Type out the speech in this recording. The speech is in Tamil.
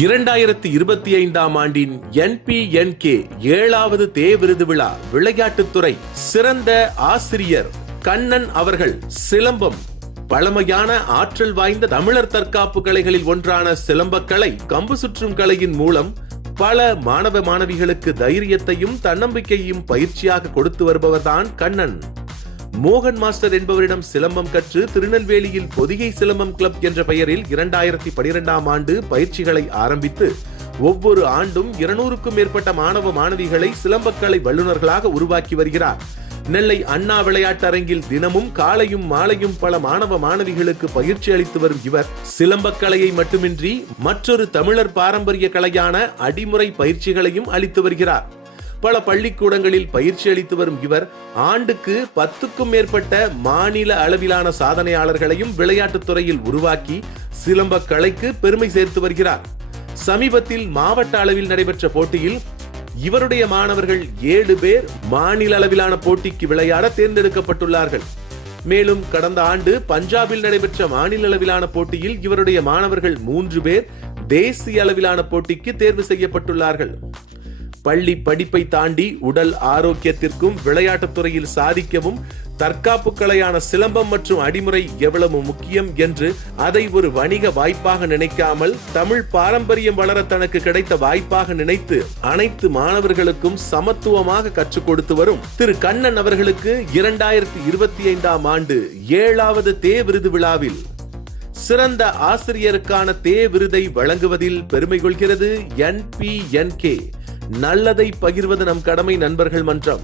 2025ஆம் ஆண்டின் NPNK 7வது தே விருது விழா விளையாட்டுத்துறை சிறந்த ஆசிரியர் கண்ணன் அவர்கள் சிலம்பம் பழமையான ஆற்றல் வாய்ந்த தமிழர் தற்காப்பு கலைகளில் ஒன்றான சிலம்பக்கலை கம்பு சுற்றும் கலையின் மூலம் பல மாணவ மாணவிகளுக்கு தைரியத்தையும் தன்னம்பிக்கையும் பயிற்சியாக கொடுத்து வருபவர்தான் கண்ணன். மோகன் மாஸ்டர் என்பவரிடம் சிலம்பம் கற்று திருநெல்வேலியில் பொதிகை சிலம்பம் கிளப் என்ற பெயரில் 2012ஆம் ஆண்டு பயிற்சிகளை ஆரம்பித்து ஒவ்வொரு ஆண்டும் 200க்கும் மேற்பட்ட மாணவ மாணவிகளை சிலம்பக்கலை வல்லுநர்களாக உருவாக்கி வருகிறார். நெல்லை அண்ணா விளையாட்டரங்கில் தினமும் காலையும் மாலையும் பல மாணவ மாணவிகளுக்கு பயிற்சி அளித்து வரும் இவர் சிலம்பக்கலையை மட்டுமின்றி மற்றொரு தமிழர் பாரம்பரிய கலையான அடிமுறை பயிற்சிகளையும் அளித்து வருகிறார். பல பள்ளிக்கூடங்களில் பயிற்சி அளித்து வரும் இவர் ஆண்டுக்கு 10க்கும் மேற்பட்ட மாநில அளவிலான சாதனையாளர்களையும் விளையாட்டுத் துறையில் உருவாக்கி சிலம்ப கலைக்கு பெருமை சேர்த்து வருகிறார். சமீபத்தில் மாவட்ட அளவில் நடைபெற்ற போட்டியில் இவருடைய மாணவர்கள் 7 பேர் மாநில அளவிலான போட்டிக்கு விளையாட தேர்ந்தெடுக்கப்பட்டுள்ளார்கள். மேலும் கடந்த ஆண்டு பஞ்சாபில் நடைபெற்ற மாநில அளவிலான போட்டியில் இவருடைய மாணவர்கள் 3 பேர் தேசிய அளவிலான போட்டிக்கு தேர்வு செய்யப்பட்டுள்ளார்கள். பள்ளி படிப்பை தாண்டி உடல் ஆரோக்கியத்திற்கும் விளையாட்டுத் துறையில் சாதிக்கவும் தற்காப்பு கலையான சிலம்பம் மற்றும் அடிமுறை எவ்வளவு முக்கியம் என்று அதை ஒரு வணிக வாய்ப்பாக நினைக்காமல் தமிழ் பாரம்பரியம் வளர தனக்கு கிடைத்த வாய்ப்பாக நினைத்து அனைத்து மாணவர்களுக்கும் சமத்துவமாக கற்றுக் கொடுத்து வரும் திரு கண்ணன் அவர்களுக்கு 2025ஆம் ஆண்டு 7வது தே விருது விழாவில் சிறந்த ஆசிரியருக்கான தே விருதை வழங்குவதில் பெருமை கொள்கிறது NPNK. நல்லதை பகிர்வது நம் கடமை நண்பர்கள் மன்றம்.